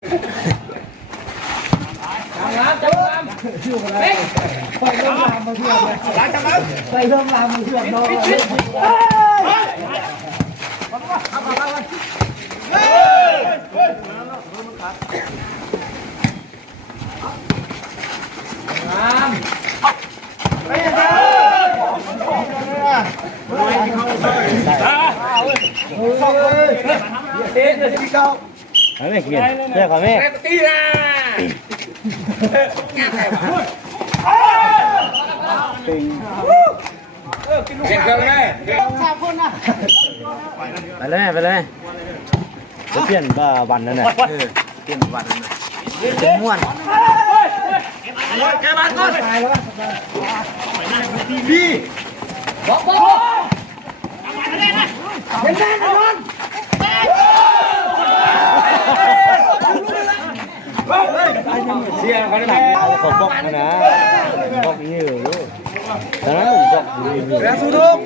ไปเริ่มลามมาเพื่อนไปเริ่มลามมาเพื่อนน้องไม่กินเรียกว่าแม่ตีนะเก่งเกินแม่ไปเลยไปเลยจะเปลี่ยนวันนั้นน่ะเปลี่ยนวันนั้นเป็นม้วนแกมาก่อนพี่บอกเห็นแน่นอนเสียงเขาได้เอาเขาบอกนะบอกนี่อยู่แต่นั้นผมบอกอยู่แล้วสู้ทุก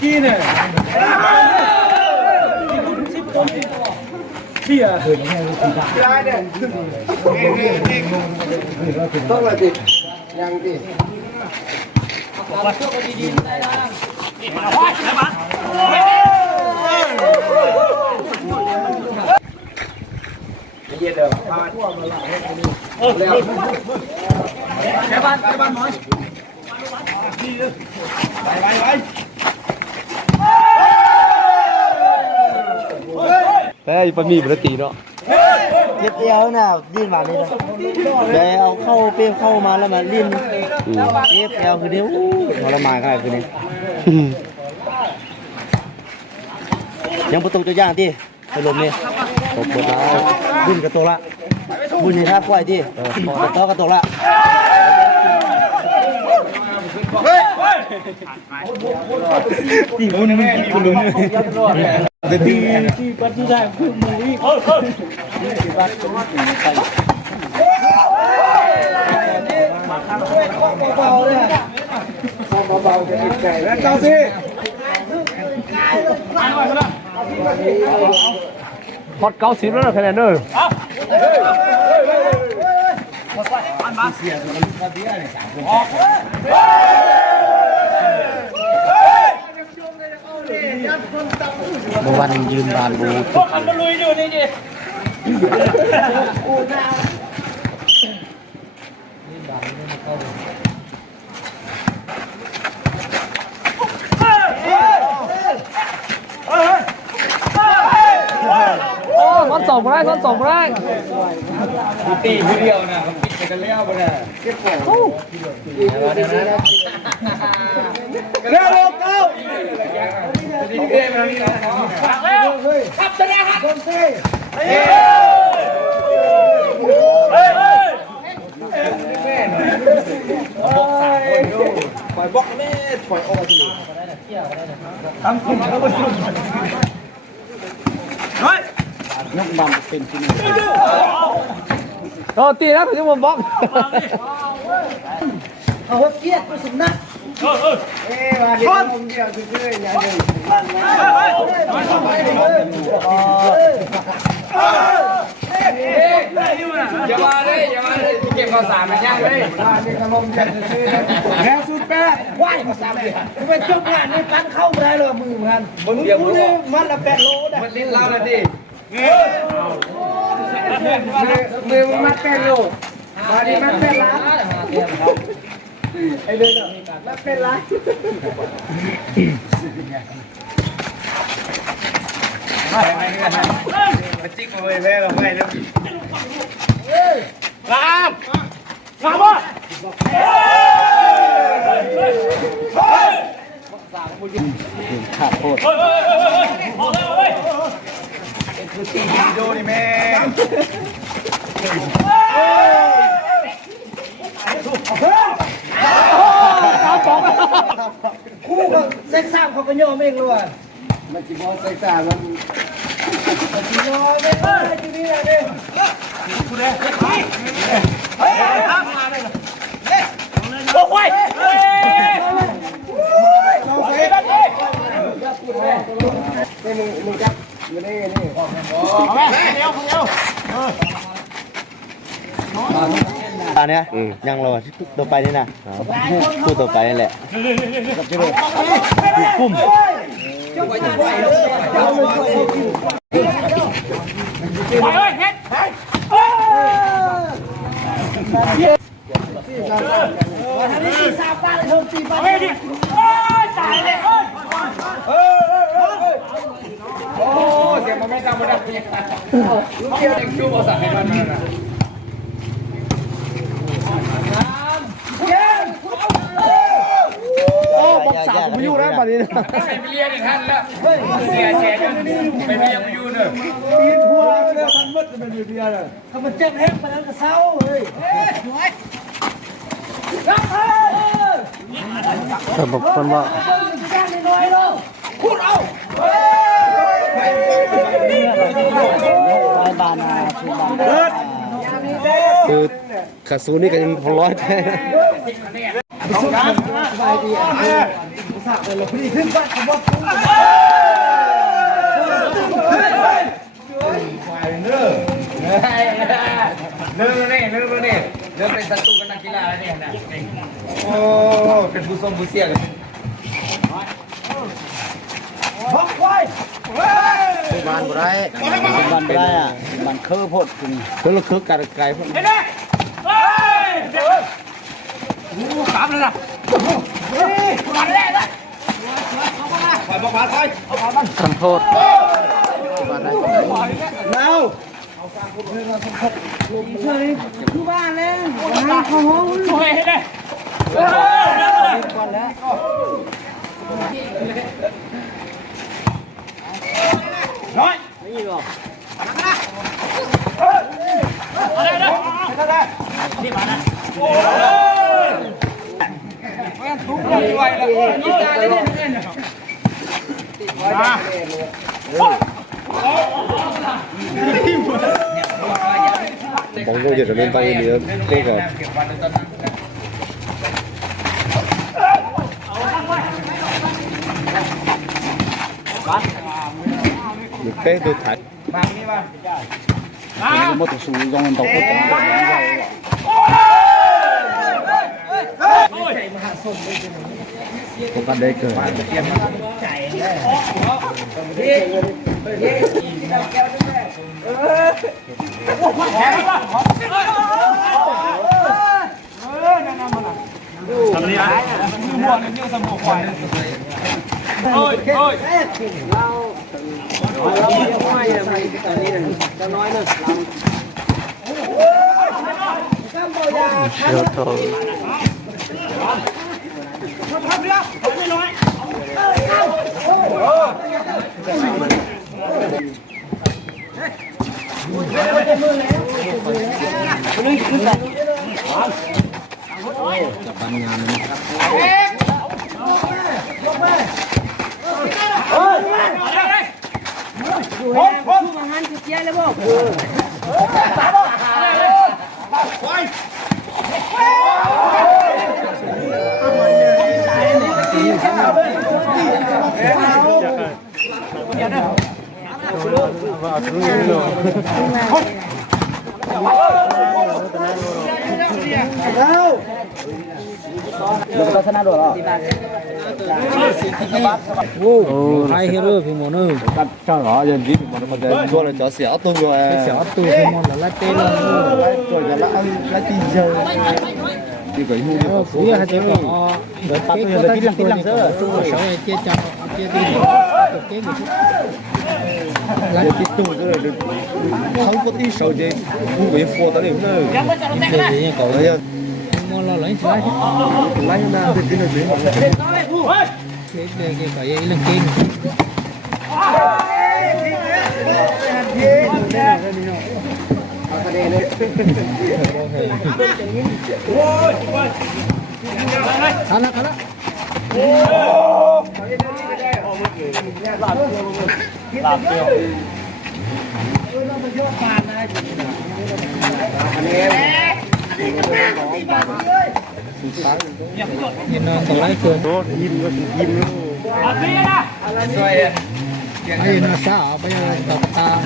กี่เนี่ยเบี้ยต้องอะไรดิยังดิเย็นเด้อแค่บ้านน้อยไปแต่ปมีปกติเนาะเจ็บเอวน่ะดิ้นมานี่นะแต่เอาเข้าเปี้ยเข้ามาแล้วมาดิ้นเจ็บเอวคือเดียวทรมานขนาดคือนี้ยังประตูจะย่างที่ไปลมนี่ตกบนแล้วดิ้นกระตัวละบุญนี่ท่าควายที่กระตัวกระตัวละตีบุญแม่ตีบุญตีปัจจุบันคือมือนี่เบาเลยเบาๆจิตใจแล้วเจ้าสิพอด90แล้วคะแนนเนอร์วันยืนบานบูทุกคนลุยอยู่นี่ดิซ้อนส่งได้ตีผู้เดียวนะปิดไปกันแล้วนะเก็บของเร็วเก้าดีเด้มานี่นะแล้วขับชนะครับคนเซ่บอกสามคนดูปล่อยบอกแม่ปล่อยออกทีทำคุณเขาไม่ยุ่งเฮ้ยยกบัมเป็นที่นี่ตีนะถึงผมบอกเอาหัวเกียร์ไปสุนัขมาดิผมเดียวซื่อๆอย่างนึงอย่ามาเลยเก็บข้าวสารมาย่างเลยมาดิกระลมเดียวซื่อๆแล้วสุดแป๊ะว่ายข้าวสารเลยเป็นจุกงานนี่ปั้นเข้าไม่ได้เลยมือมันมึงนี่มันละ8 โลได้มันลิ้นเราละดิมือมันมัด8 โลมาดิมัด8 ล้านไอเด็กมัด8 ล้านมาจิ๊กมาเลยแม่เราไม่แล้วงามบ่ขาดโคตรคือตีวิดีโอนี่แม่คู่ก็เซ็กซ่าเขาก็ย่อเองเลยมันจีบอเซ็กซ่ามันจีบอไม่ได้จีนี่อะไรเนี่ยคุณเด้เฮ้ยมาเลยเฮ้ย โอ้ยตอนเนี้ยยังรอที่ตัวไปนี่นะพูดตัวไปนี่แหละปุ่มโอ้เสียงมันไม่ดังมันดังยังไงลูกเดียวเด็กชูบอสั่งให้มันนะ บอกสามมาอยู่แล้วป่านนี้นะ ไปเรียนอีกท่านแล้วเสียเสียจนไปเรียนมาอยู่เนอะ ตีนหัวเนี่ยทันมืดมันอยู่เดียวเลยถ้ามันเจ็บแห้งไปนั้นก็เศร้าเลยรับเฮ้ย แต่บอกคนว่า จ้างน้อยๆเราพูดเอาบานมาคือบานคือขาซูนี่ก็ยังพอร้อยแท้ สบายดีอ่ะสักเลยพอดีขึ้นบ้านผมว่าเนื้อเป็นศัตรูกันนักกีฬาแล้วเนี่ยนะโอ้เป็นผู้ทรงผู้เสียกัน พักไว้ บ้านบ่ได้บ้านบ่ได้อ่ะบ้านเคอพดคุณคนละคือการไกลพด สามเลยนะวันแรกนะ ทำโทษบ้านได้แล้ว ทุกบ้านแล้วให้เขาห้อง ช่วยให้ได้ ก่อนแล้วน้อยนี่มานะโอ้ยทุกอย่างไวแล้วนี่ตายเลยเนี่ยผมก็จะเล่นไปเดียวก็ก่อนเป๊ะตัวถ่าย บางนี่ว่า มดสูงยังมันตกคนกันได้เกิดทำนี่นะหัวนี่ยืดสมองควายเฮ้ยเฮ้ย เดี๋ยวทองจับบ้านงานนะครับ ผมหันจุดเจี๊ยเลยบ่เราชนะด้วยหรอโอ้ไฮเฮโร่พี่โมนึกัดเจ้าหรอยันดีมันจะช่วยเราจ่อเสียตัวเลยเสียตัวพี่โมแล้วละเต้นแล้วตัวจะละตีเจอที่ก็อยู่ผู้ยาจะก็เดี๋ยวตัดตัวจะติดหลังเสื้อตัวเสาเจี๊ยจังเจี๊ยตีตัวเก่งอยู่แล้วติดตัวเลยเขาก็ตีเสาเจี๊ยผู้ไปฟัวตอนนี้เลยยังไม่จะรู้แต่กันเลยก็เลยมองเราเลยใช่ไหมไล่มาเป็นที่ไหนเลยเด็กเด็กก็ยังเล่นเก่งเอาละเอาละหลับเดียวอันนี้ nhìn nó tổ lấy cường ai nó sao bây giờ tập ta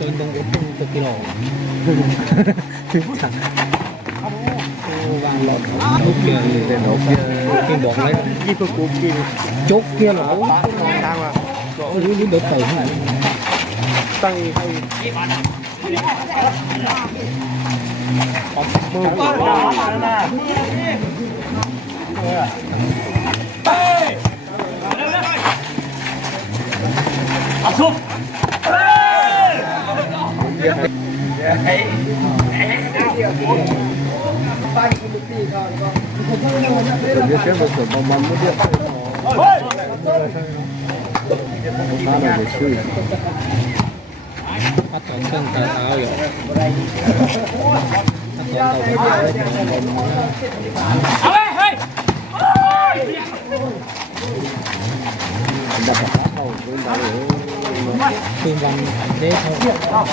tôi tung một kilo vàng lọt lúc kia để nổ kia bọn lấy chốt kia là ấu lý đỡ tẩy này tăng bắt tận thân tà áo vậy phim văn đế thôi